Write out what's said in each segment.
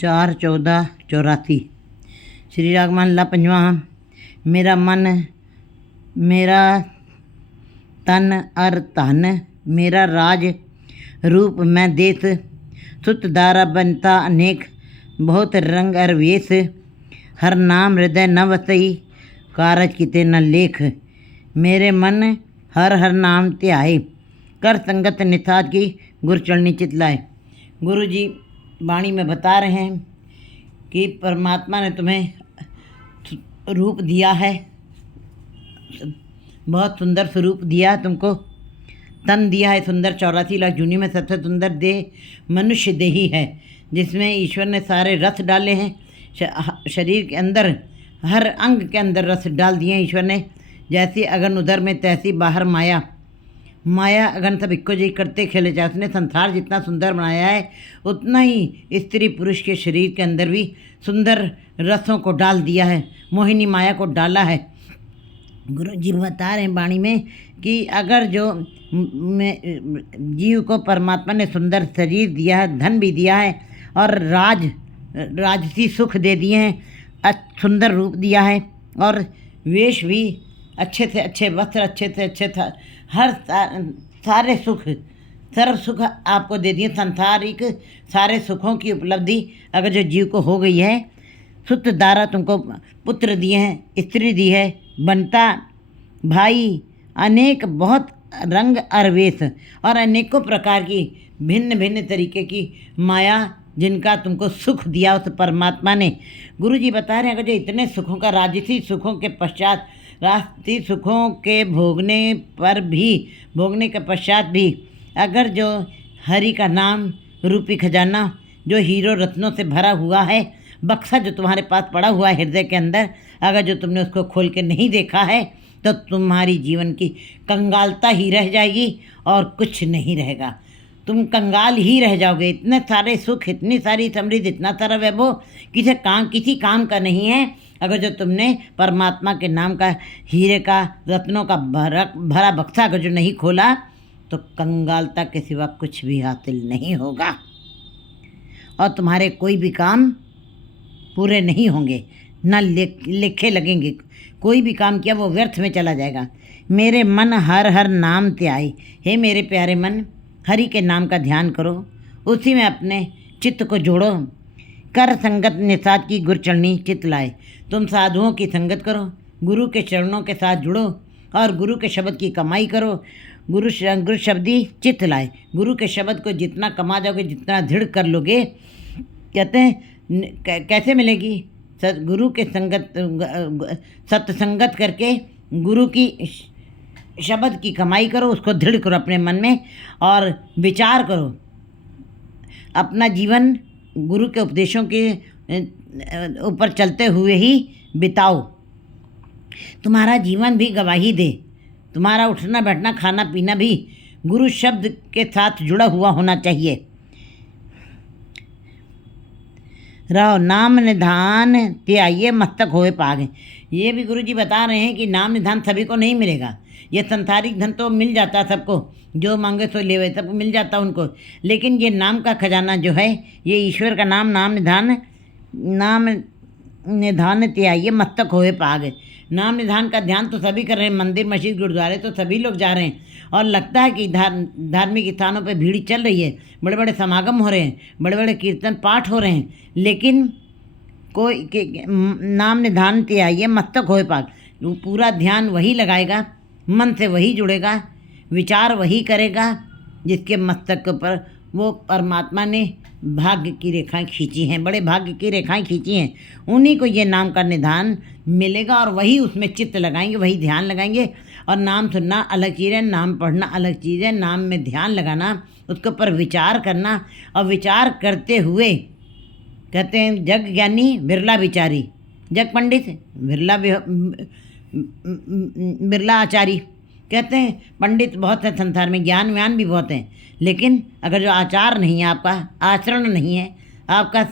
4-14-84। श्री राग महला पंजवा। मेरा मन मेरा तन अर धन, मेरा राज रूप मैं देत। सुत दारा बनता अनेक, बहुत रंग अर वेश। हर नाम हृदय न वसई, कारज किते न लेख। मेरे मन हर हर नाम ध्याए, कर संगत निसाज की गुर चरणी चितलाए। गुरु जी वाणी में बता रहे हैं कि परमात्मा ने तुम्हें रूप दिया है, बहुत सुंदर स्वरूप दिया तुमको, तन दिया है सुंदर, 84 लाख जूनी में सबसे सुंदर देह मनुष्य देही है, जिसमें ईश्वर ने सारे रस डाले हैं। शरीर के अंदर हर अंग के अंदर रस डाल दिए हैं ईश्वर ने। जैसी अगन उधर में तैसी बाहर माया, माया अगन सब इक्को जी करते खेले जाए। उसने संसार जितना सुंदर बनाया है, उतना ही स्त्री पुरुष के शरीर के अंदर भी सुंदर रसों को डाल दिया है, मोहिनी माया को डाला है। गुरु जी बता रहे हैं वाणी में कि अगर जो जीव को परमात्मा ने सुंदर शरीर दिया है, धन भी दिया है और राजसी सुख दे दिए हैं, सुंदर रूप दिया है और वेश भी अच्छे से अच्छे, वस्त्र अच्छे से अच्छे था, हर सारे सुख, सर्व सुख आपको दे दिए। सांसारिक सारे सुखों की उपलब्धि अगर जो जीव को हो गई है, सुत दारा तुमको पुत्र दिए हैं, स्त्री दी है, बनता भाई, अनेक बहुत रंग अरवेश और अनेकों प्रकार की भिन्न भिन्न तरीके की माया, जिनका तुमको सुख दिया उस परमात्मा ने। गुरु जी बता रहे हैं अगर जो इतने सुखों का, राजसी सुखों के पश्चात, राजसी सुखों के भोगने के पश्चात भी अगर जो हरि का नाम रूपी खजाना, जो हीरो रत्नों से भरा हुआ है, बक्सा जो तुम्हारे पास पड़ा हुआ है हृदय के अंदर, अगर जो तुमने उसको खोल के नहीं देखा है तो तुम्हारी जीवन की कंगालता ही रह जाएगी और कुछ नहीं रहेगा। तुम कंगाल ही रह जाओगे। इतने सारे सुख, इतनी सारी समृद्धि, इतना सारा वैभव किसी काम का नहीं है अगर जो तुमने परमात्मा के नाम का, हीरे का, रत्नों का भरा बक्सा अगर जो नहीं खोला तो कंगालता के सिवा कुछ भी हासिल नहीं होगा और तुम्हारे कोई भी काम पूरे नहीं होंगे, न लिखे लगेंगे। कोई भी काम किया वो व्यर्थ में चला जाएगा। मेरे मन हर हर नाम त्याई, हे मेरे प्यारे मन, हरि के नाम का ध्यान करो, उसी में अपने चित्त को जोड़ो। कर संगत निसाज की गुर चरणी चित लाए। तुम साधुओं की संगत करो, गुरु के चरणों के साथ जुड़ो और गुरु के शब्द की कमाई करो। गुरु शब्दी चित लाए। गुरु के शब्द को जितना कमा जाओगे, जितना दृढ़ कर लोगे, कहते हैं कैसे मिलेगी? गुरु के सत्संगत करके गुरु की शब्द की कमाई करो, उसको दृढ़ करो अपने मन में और विचार करो। अपना जीवन गुरु के उपदेशों के ऊपर चलते हुए ही बिताओ। तुम्हारा जीवन भी गवाही दे, तुम्हारा उठना बैठना खाना पीना भी गुरु शब्द के साथ जुड़ा हुआ होना चाहिए। रहो नाम निधान त्याइए, मस्तक होए पाग। ये भी गुरु जी बता रहे हैं कि नाम निधान सभी को नहीं मिलेगा। ये संसारिक धन तो मिल जाता सबको, जो मांगे सो लेवे, सबको मिल जाता उनको, लेकिन ये नाम का खजाना जो है, ये ईश्वर का नाम, नाम निधान त्याइए, मस्तक होए पाग। नाम निधान का ध्यान तो सभी कर रहे हैं, मंदिर मस्जिद गुरुद्वारे तो सभी लोग जा रहे हैं और लगता है कि धार्मिक स्थानों पे भीड़ चल रही है, बड़े बड़े समागम हो रहे हैं, बड़े बड़े कीर्तन पाठ हो रहे हैं, लेकिन कोई नाम निधान त्याइए, मस्तक होए पाग। पूरा ध्यान वही लगाएगा, मन से वही जुड़ेगा, विचार वही करेगा जिसके मस्तक पर वो परमात्मा ने भाग्य की रेखाएं खींची हैं, बड़े भाग्य की रेखाएं खींची हैं। उन्हीं को ये नाम का निधान मिलेगा और वही उसमें चित्त लगाएंगे, वही ध्यान लगाएंगे। और नाम सुनना अलग चीज़ है, नाम पढ़ना अलग चीज़ है। नाम में ध्यान लगाना, उसके ऊपर विचार करना और विचार करते हुए कहते हैं जग ज्ञानी बिरला विचारी, जग पंडित बिरला आचारी। कहते हैं पंडित बहुत है संसार में, ज्ञान भी बहुत हैं, लेकिन अगर जो आचार नहीं है, आपका आचरण नहीं है, आपका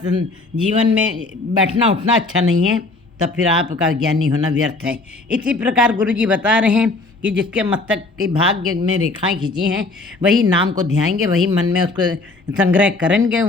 जीवन में बैठना उठना अच्छा नहीं है, तब फिर आपका ज्ञानी होना व्यर्थ है। इसी प्रकार गुरु जी बता रहे हैं कि जिसके मस्तक के भाग्य में रेखाएं खींची हैं, वही नाम को ध्याएंगे, वही मन में उसको संग्रह करेंगे,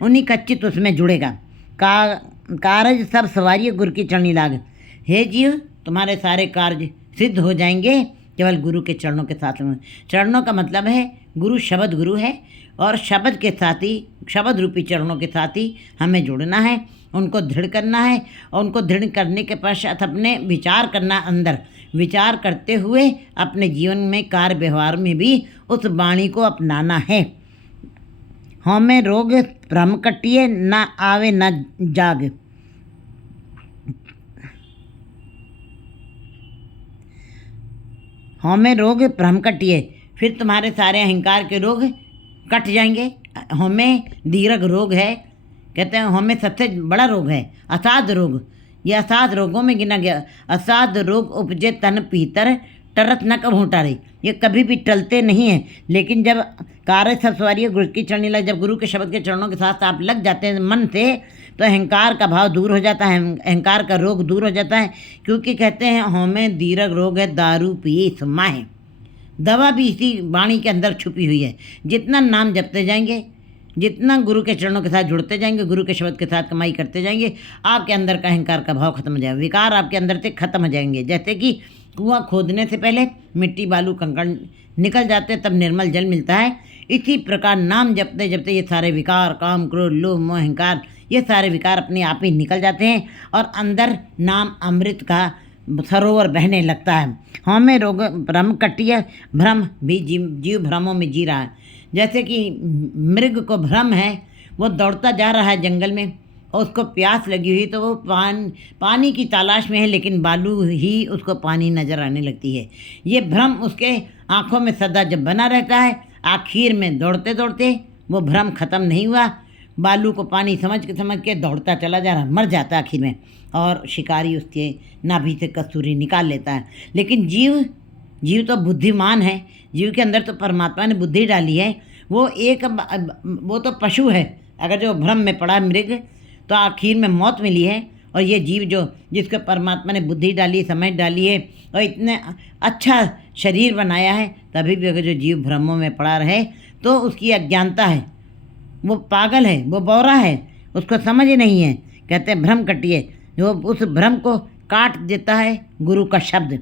उन्हीं का चित्त उसमें जुड़ेगा। का कारज सब सवारी गुरु की चरणी लाग। हे जीव, तुम्हारे सारे कार्य सिद्ध हो जाएंगे केवल गुरु के चरणों के साथ में। चरणों का मतलब है गुरु, शब्द गुरु है, और शब्द के साथ ही, शब्द रूपी चरणों के साथ ही हमें जुड़ना है, उनको दृढ़ करना है, और उनको दृढ़ करने के पश्चात अपने विचार करना, अंदर विचार करते हुए अपने जीवन में, कार्य व्यवहार में भी उस वाणी को अपनाना है। हमें रोग भ्रम कटिए, न आवे न जाग। हमें रोग भ्रम कटिए, फिर तुम्हारे सारे अहंकार के रोग कट जाएंगे। हमें दीर्घ रोग है, कहते हैं हमें सबसे बड़ा रोग है असाध रोग। ये असाध रोगों में गिना गया। असाध रोग उपजे तन पीतर, टरत न कब टारे। ये कभी भी टलते नहीं हैं, लेकिन जब कार्य सब सवारी गुरु की चरणी लग, जब गुरु के शब्द के चरणों के साथ आप लग जाते हैं मन से, तो अहंकार का भाव दूर हो जाता है, अहंकार का रोग दूर हो जाता है। क्योंकि कहते हैं हमें दीर्घ रोग है दारू पिए सुमा है। दवा भी इसी वाणी के अंदर छुपी हुई है। जितना नाम जपते जाएंगे, जितना गुरु के चरणों के साथ जुड़ते जाएंगे, गुरु के शब्द के साथ कमाई करते जाएंगे, आपके अंदर का अहंकार का भाव खत्म हो जाएगा, विकार आपके अंदर से खत्म हो जाएंगे। जैसे कि कुआं खोदने से पहले मिट्टी बालू कंकड़ निकल जाते, तब निर्मल जल मिलता है। इसी प्रकार नाम जपते जपते ये सारे विकार, काम, क्रोध, लोभ, मोह, अहंकार, ये सारे विकार अपने आप ही निकल जाते हैं, और अंदर नाम अमृत का सरोवर बहने लगता है। हमें रोग भ्रम कटिए, भ्रम भी जीव भ्रमों में जी रहा है। जैसे कि मृग को भ्रम है, वो दौड़ता जा रहा है जंगल में, और उसको प्यास लगी हुई, तो वो पानी की तलाश में है, लेकिन बालू ही उसको पानी नज़र आने लगती है। ये भ्रम उसके आँखों में सदा जब बना रहता है, आखिर में दौड़ते दौड़ते वो भ्रम खत्म नहीं हुआ, बालू को पानी समझ के दौड़ता चला जा रहा, मर जाता आखिर में, और शिकारी उसके नाभि से कस्तूरी निकाल लेता है। लेकिन जीव तो बुद्धिमान है, जीव के अंदर तो परमात्मा ने बुद्धि डाली है। वो तो पशु है, अगर जो भ्रम में पड़ा मृग, तो आखिर में मौत मिली है। और ये जीव जिसको परमात्मा ने बुद्धि डाली, समझ डाली है, और इतने अच्छा शरीर बनाया है, तभी भी अगर जो जीव भ्रमों में पड़ा रहे, तो उसकी अज्ञानता है, वो पागल है, वो बौरा है, उसको समझ ही नहीं है। कहते हैं भ्रम कटिए, जो उस भ्रम को काट देता है गुरु का शब्द,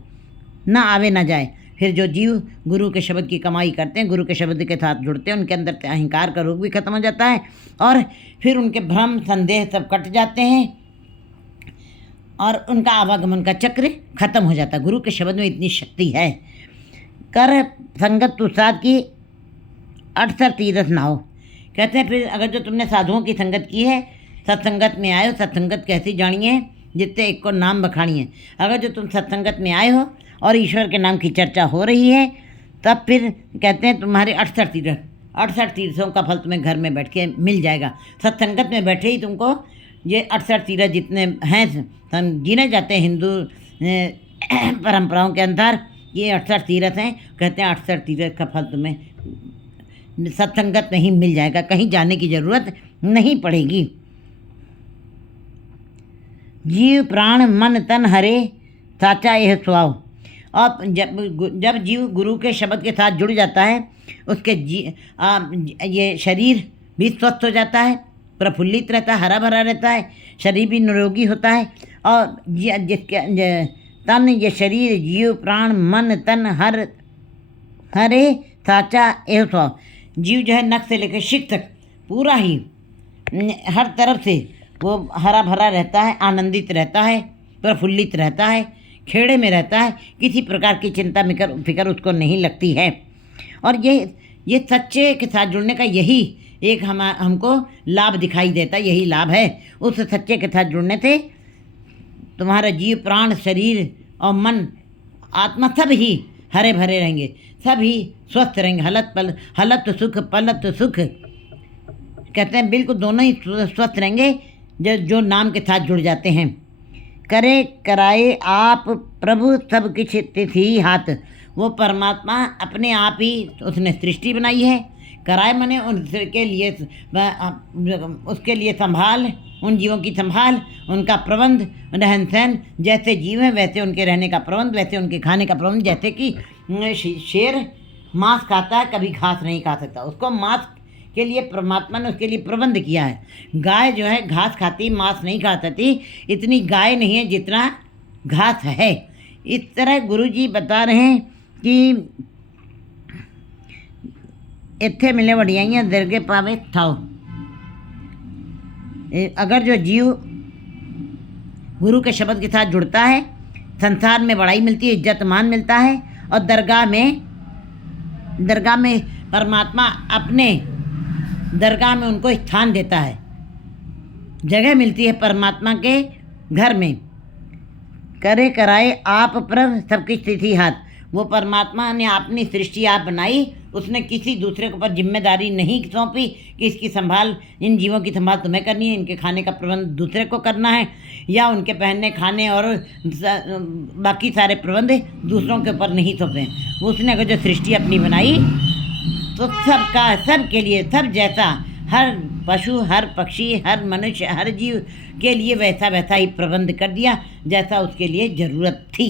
ना आवे ना जाए। फिर जो जीव गुरु के शब्द की कमाई करते हैं, गुरु के शब्द के साथ जुड़ते हैं, उनके अंदर अहंकार का रोग भी खत्म हो जाता है, और फिर उनके भ्रम संदेह सब कट जाते हैं, और उनका आवागमन का चक्र खत्म हो जाता है। गुरु के शब्द में इतनी शक्ति है। कर संगत तू साध की 68 तीरथ नाव। कहते हैं फिर अगर जो तुमने साधुओं की संगत की है, सत्संगत में आए हो, सत्संगत कैसी जानिए, जितने एक को नाम बखानिए। अगर जो तुम सत्संगत में आए हो और ईश्वर के नाम की चर्चा हो रही है, तब फिर कहते हैं तुम्हारे 68 तीर्थों का फल तुम्हें घर में बैठ के मिल जाएगा। सत्संगत में बैठे ही तुमको ये 68 तीर्थ जितने हैं गिने जाते हैं हिंदू परंपराओं के अंदर, ये 68 तीर्थ हैं। कहते हैं 68 तीर्थ का फल तुम्हें सत्संगत में ही मिल जाएगा, कहीं जाने की ज़रूरत नहीं पड़ेगी। जीव प्राण मन तन हरे साचा यह स्वभाव। और जब जीव गुरु के शब्द के साथ जुड़ जाता है, उसके ये शरीर भी स्वस्थ हो जाता है, प्रफुल्लित रहता है, हरा भरा रहता है, शरीर भी निरोगी होता है। और जिसके तन ये शरीर, जीव प्राण मन तन हरे साचा एह स्वभाव। जीव जो है नख से लेकर शिख तक पूरा ही हर तरफ से वो हरा भरा रहता है, आनंदित रहता है, प्रफुल्लित रहता है, खेड़े में रहता है, किसी प्रकार की चिंता फिक्र उसको नहीं लगती है। और ये सच्चे के साथ जुड़ने का यही एक हमको लाभ दिखाई देता है, यही लाभ है। उस सच्चे के साथ जुड़ने से तुम्हारा जीव प्राण शरीर और मन आत्मा सब ही हरे भरे रहेंगे, सब ही स्वस्थ रहेंगे, हलत सुख पलत सुख। कहते हैं बिल्कुल दोनों ही स्वस्थ रहेंगे जो नाम के साथ जुड़ जाते हैं। करे कराए आप प्रभु सब किछ तिथि हाथ। वो परमात्मा अपने आप ही उसने सृष्टि बनाई है। कराए मने उनके लिए उसके लिए संभाल, उन जीवों की संभाल, उनका प्रबंध, रहन सहन। जैसे जीव हैं वैसे उनके रहने का प्रबंध, वैसे उनके खाने का प्रबंध। जैसे कि शेर मांस खाता है, कभी घास नहीं खा सकता, उसको मांस के लिए परमात्मा ने उसके लिए प्रबंध किया है। गाय जो है घास खाती, मांस नहीं खाती, इतनी गाय नहीं है जितना घास है। इस तरह गुरु जी बता रहे हैं कि इत्थे मिले वडियाइयाँ दरगे पावे थाओ। अगर जो जीव गुरु के शब्द के साथ जुड़ता है, संसार में बड़ाई मिलती है, इज्जत मान मिलता है, और दरगाह में परमात्मा अपने दरगाह में उनको स्थान देता है, जगह मिलती है परमात्मा के घर में। करे कराए आप प्रभ सबकी स्थिति हाथ। वो परमात्मा ने अपनी सृष्टि आप बनाई, उसने किसी दूसरे के ऊपर जिम्मेदारी नहीं सौंपी कि इसकी संभाल, इन जीवों की संभाल तुम्हें करनी है, इनके खाने का प्रबंध दूसरे को करना है, या उनके पहनने खाने और बाकी सारे प्रबंध दूसरों के ऊपर नहीं सौंपे। उसने अगर जो सृष्टि अपनी बनाई तो सबका, सबके लिए, सब जैसा, हर पशु, हर पक्षी, हर मनुष्य, हर जीव के लिए वैसा ही प्रबंध कर दिया जैसा उसके लिए ज़रूरत थी।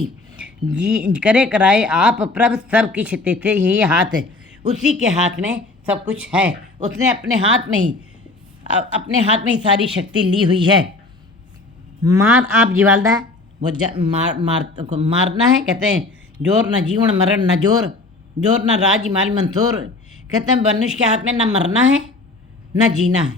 जी करे कराए आप प्रभ सब किछ तिथे ही हाथ। उसी के हाथ में सब कुछ है। उसने अपने हाथ में ही सारी शक्ति ली हुई है। मार आप जीवालदा, वो मारना है। कहते हैं जोर न जीवन मरण न जोर, जोर न राज माल मंसूर। कहते हैं मनुष्य के हाथ में न मरना है न जीना है।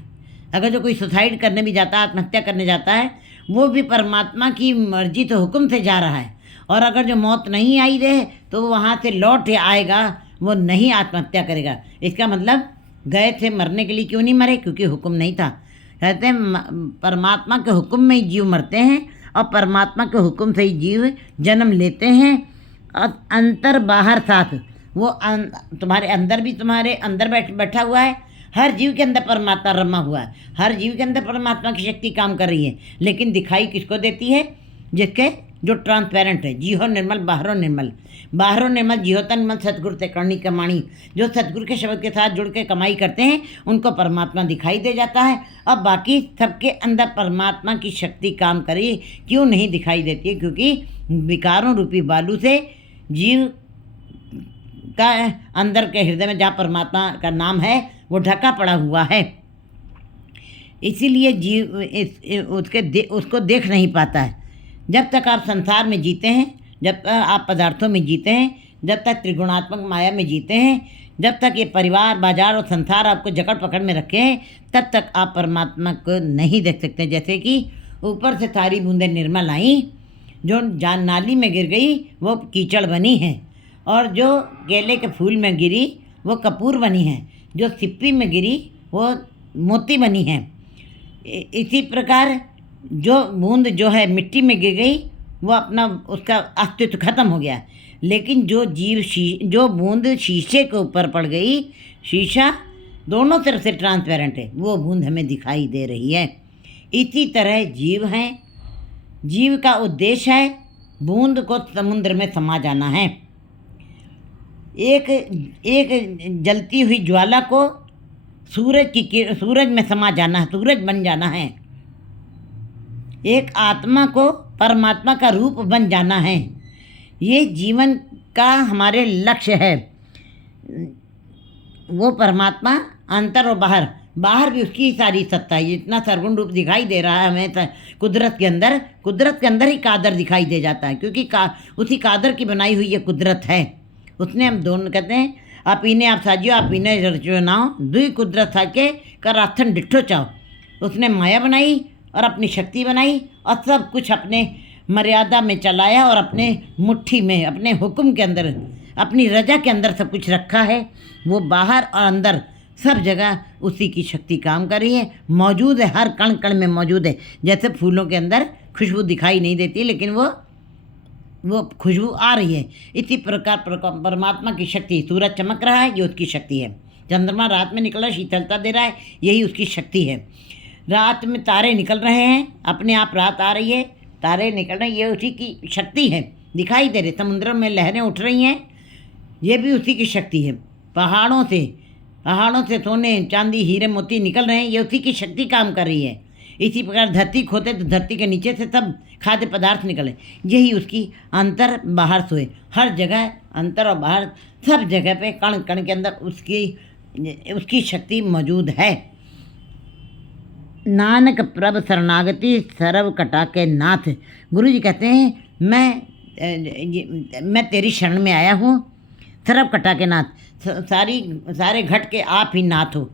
अगर जो कोई सुसाइड करने भी जाता है, आत्महत्या करने जाता है, वो भी परमात्मा की मर्जी तो हुक्म से जा रहा है। और अगर जो मौत नहीं आई रहे तो वो वहाँ से लौट आएगा, वो नहीं आत्महत्या करेगा। इसका मतलब गए थे मरने के लिए, क्यों नहीं मरे? क्योंकि हुक्म नहीं था। कहते हैं परमात्मा के हुक्म में ही जीव मरते हैं और परमात्मा के हुक्म से ही जीव जन्म लेते हैं। और अंतर बाहर साथ, वो तुम्हारे अंदर भी, तुम्हारे अंदर बैठा हुआ है। हर जीव के अंदर परमात्मा रमा हुआ है, हर जीव के अंदर परमात्मा की शक्ति काम कर रही है। लेकिन दिखाई किसको देती है? जिसके जो ट्रांसपेरेंट है। जीहो निर्मल बाहरों निर्मल, बाहरों निर्मल जीहो तन निर्मल, सतगुरु ते करनी कमाणी। जो सतगुरु के शब्द के साथ जुड़ के कमाई करते हैं उनको परमात्मा दिखाई दे जाता है। और बाकी सबके अंदर परमात्मा की शक्ति काम करे। क्यों नहीं दिखाई देती है? क्योंकि विकारों रूपी बालू से जीव का अंदर के हृदय में जहाँ परमात्मा का नाम है वो ढका पड़ा हुआ है। इसीलिए जीव उसको देख नहीं पाता है। जब तक आप संसार में जीते हैं, जब तक आप पदार्थों में जीते हैं, जब तक त्रिगुणात्मक माया में जीते हैं, जब तक ये परिवार, बाजार और संसार आपको जकड़ पकड़ में रखे हैं, तब तक आप परमात्मा को नहीं देख सकते। जैसे कि ऊपर से सारी बूंदें निर्मल आई, जो जान नाली में गिर गई वो कीचड़ बनी है, और जो केले के फूल में गिरी वो कपूर बनी है, जो सिप्पी में गिरी वो मोती बनी है। इसी प्रकार जो बूंद जो है मिट्टी में गिर गई वो अपना, उसका अस्तित्व खत्म हो गया। लेकिन जो बूंद शीशे के ऊपर पड़ गई, शीशा दोनों तरफ से ट्रांसपेरेंट है, वो बूंद हमें दिखाई दे रही है। इसी तरह जीव हैं। जीव का उद्देश्य है बूंद को समुद्र में समा जाना है। एक जलती हुई ज्वाला को सूरज में समा जाना है, सूरज बन जाना है। एक आत्मा को परमात्मा का रूप बन जाना है। ये जीवन का हमारे लक्ष्य है। वो परमात्मा अंतर और बाहर भी उसकी सारी सत्ता है। इतना सरगुण रूप दिखाई दे रहा है हमें कुदरत के अंदर ही कादर दिखाई दे जाता है, क्योंकि उसी कादर की बनाई हुई ये कुदरत है। उसने, हम दोनों कहते हैं आप इन्हें आप साजियो, आप इन्हें रचो नाओ, दुई कुदरत साके कर आथन डिठो चाहो। उसने माया बनाई और अपनी शक्ति बनाई और सब कुछ अपने मर्यादा में चलाया और अपने मुट्ठी में, अपने हुक्म के अंदर, अपनी रजा के अंदर सब कुछ रखा है। वो बाहर और अंदर सब जगह उसी की शक्ति काम कर रही है, मौजूद है, हर कण कण में मौजूद है। जैसे फूलों के अंदर खुशबू दिखाई नहीं देती लेकिन वो खुशबू आ रही है। इसी प्रकार परमात्मा की शक्ति, सूरज चमक रहा है, ये उसकी शक्ति है। चंद्रमा रात में निकल रहा है, शीतलता दे रहा है, यही उसकी शक्ति है। रात में तारे निकल रहे हैं, अपने आप रात आ रही है, तारे निकल रहे हैं, ये उसी की शक्ति है, दिखाई दे रहे। समुद्र में लहरें उठ रही हैं, ये भी उसी की शक्ति है। पहाड़ों से सोने चांदी हीरे मोती निकल रहे हैं, ये उसी की शक्ति काम कर रही है। इसी प्रकार धरती खोते तो धरती के नीचे से सब खाद्य पदार्थ निकले, यही उसकी अंतर बाहर सोए। हर जगह अंतर और बाहर, सब जगह पे कण कण के अंदर उसकी उसकी शक्ति मौजूद है। नानक प्रभ शरणागति सर्व कटा के नाथ। गुरु जी कहते हैं मैं तेरी शरण में आया हूँ, सर्व कटा के नाथ, सारे घट के आप ही नाथ हो,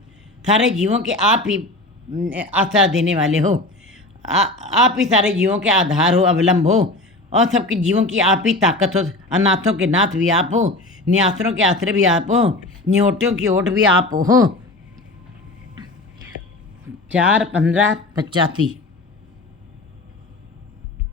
सारे जीवों के आप ही आसरा देने वाले हो, आप ही सारे जीवों के आधार हो, अवलंब हो, और सबके जीवों की आप ही ताकत हो। अनाथों के नाथ भी आप हो, नियासरों के आश्रय भी आप हो, नियोटियों की ओट भी आप हो। 4-15-85।